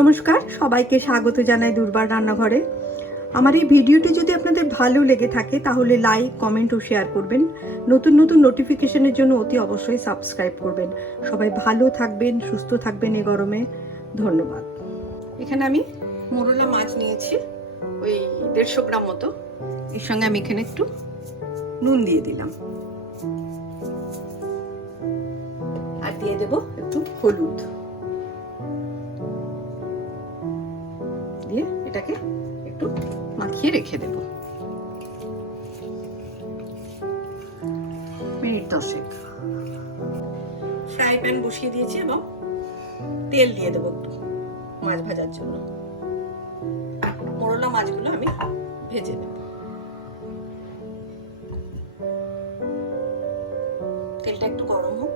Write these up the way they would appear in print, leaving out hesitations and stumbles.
নমস্কার, সবাইকে স্বাগত জানাই দুর্বার রান্নাঘরে। আমার এই ভিডিওটি যদি আপনাদের ভালো লেগে থাকে তাহলে লাইক, কমেন্ট ও শেয়ার করবেন। নতুন নতুন নোটিফিকেশনের জন্য অতি অবশ্যই সাবস্ক্রাইব করবেন। সবাই ভালো থাকবেন, সুস্থ থাকবেন এই গরমে। ধন্যবাদ। এখানে আমি মোরলা মাছ নিয়েছি, ওই 150 গ্রাম মতো। এর সঙ্গে আমি এখানে একটু নুন দিয়ে দিলাম, আর দিয়ে দেব একটু হলুদ দিয়ে এটাকে একটু মাখিয়ে রেখে দেব মিনিট 10। ফ্রাই প্যান বসিয়ে দিয়েছি এবং তেল দিয়ে দেবো একটু মাছ ভাজার জন্য। মোরলা মাছগুলো আমি ভেজে নেব। তেলটা একটু গরম হোক,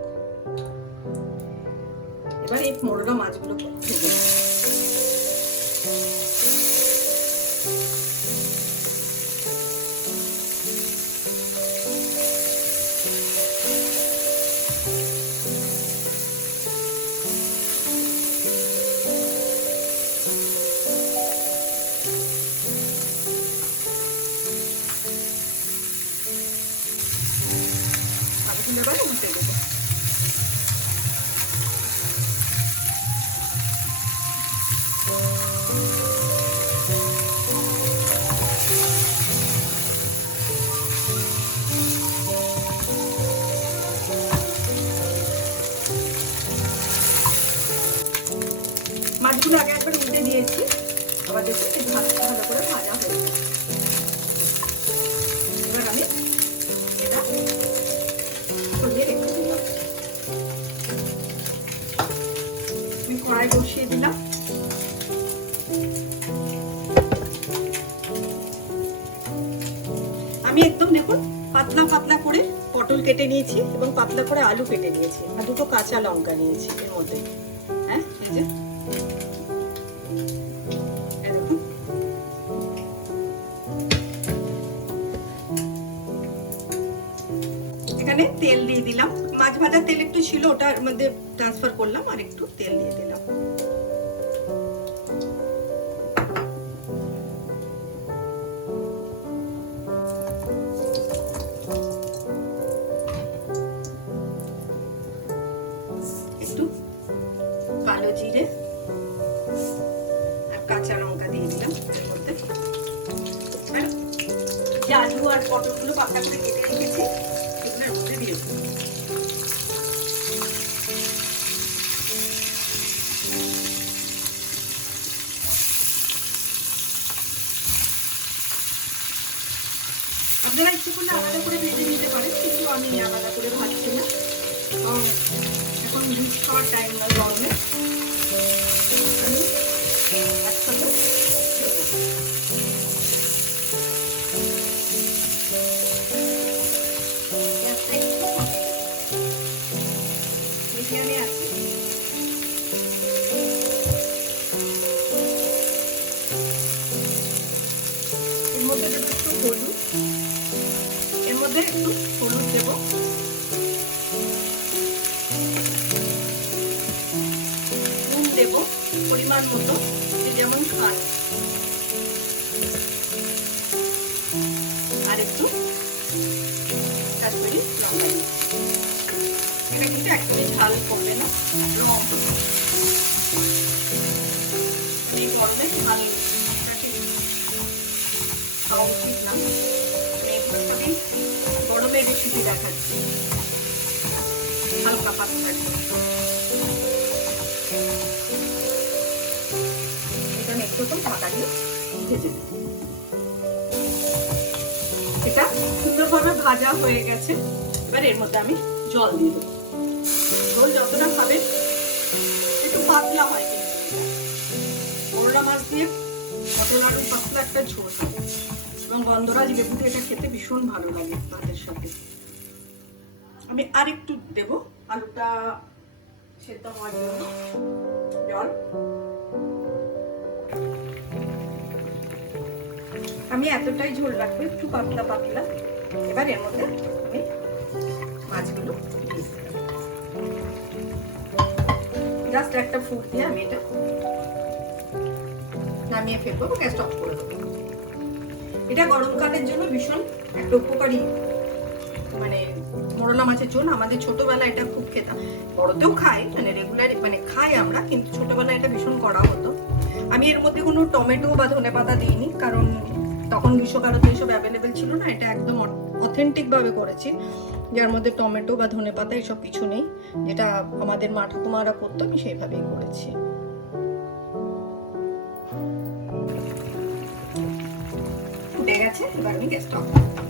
এবার এই মোরলা মাছগুলোকে ভেজে নেব। এবার উল্টে দেবো। মাছগুলো আগে একবার উল্টে দিয়েছি, আবার দেখি ভালো করে ভাজা হয়ে গেছে। এবার আমি এটা সরিয়ে রেখে দিলাম। আমি কড়াই বসিয়ে দিলাম। আমি একদম দেখুন পাতলা পাতলা করে পটল কেটে নিয়েছি এবং পাতলা করে আলু কেটে নিয়েছি, আর দুটো কাঁচা লঙ্কা নিয়েছি এর মধ্যে। হ্যাঁ, এই যে এখানে তেল দিয়ে দিলাম। মাছ ভাজার তেল একটু ছিল, ওটার মধ্যে ট্রান্সফার করলাম, আর একটু তেল দিয়ে দিলাম। একটু কালো জিরে আর কাঁচা লঙ্কা দিয়ে দিলাম এর মধ্যে। আর যে আলু আর পটলগুলো পাতলা করে কেটে রেখেছি এগুলোর মধ্যে দিয়ে দেবো। আপনারা ইচ্ছে করলে আলাদা করে ভেজে নিতে পারেন, কিন্তু আমি আলাদা করে ভাজছি না। এখন দুধ খাওয়ার টাইম না গরমে, আমি একসাথে মিডিয়ামে আছে। এর মধ্যে দেবো একটু হলুদ, এর মধ্যে একটু হলুদ দেবো, নুন দেবো পরিমাণ মতো, যেমন খান, আর একটু কাশ্মীরি লঙ্কা। এটা কিন্তু একদমই ঝাল করবে না, রং এই গরমে ঝাল খাওয়া উচিত না। আমি গরমের রেসিপি দেখাচ্ছি, হালকা পাতলা। এটা একটু ঢাকা দিয়ে ভেজে দিই। এটা সুন্দরভাবে ভাজা হয়ে গেছে। এবার এর মধ্যে আমি জল দিয়ে দেবো। ঝোল যতটা খাবেন একটু পাতলা হয়, কিন্তু মোরলা মাছ দিয়ে পটল আলু পাতলা একটা ঝোল হয়, এবং গন্ধরাজ লেবু দিয়ে এটা খেতে ভীষণ ভালো লাগে ভাতের সাথে। আমি আর একটু দেবো আলুটা সেদ্ধ হওয়ার জন্য জল। আমি এতটাই ঝোল রাখবো, একটু পাতলা পাতলা। এবার এর মধ্যে আমি মাছগুলো দিয়ে দিলাম। জাস্ট একটা ফুট দিয়ে আমি এটা নামিয়ে ফেলবো, গ্যাসটা অফ করে দেবো। এটা গরমকালের জন্য ভীষণ একটা উপকারী মানে মোরলা মাছের ঝোল। আমাদের ছোটবেলায় এটা খুব খেতাম, বড়তেও খাই, মানে রেগুলার মানে খাই আমরা, কিন্তু ছোটবেলায় এটা ভীষণ করা হতো। আমি এর মধ্যে কোনো টমেটো বা ধনেপাতা দিইনি, কারণ তখন গ্রীষ্মকালে তো এসব অ্যাভেলেবেল ছিল না। এটা একদম অথেন্টিক ভাবে করেছি, যার মধ্যে টমেটো বা ধনেপাতা এসব কিছু নেই। যেটা আমাদের মা ঠাকুমারা করতো, আমি সেইভাবেই করেছি। ফুটে গেছে, এবার আমি গ্যাসটা অফ করলাম।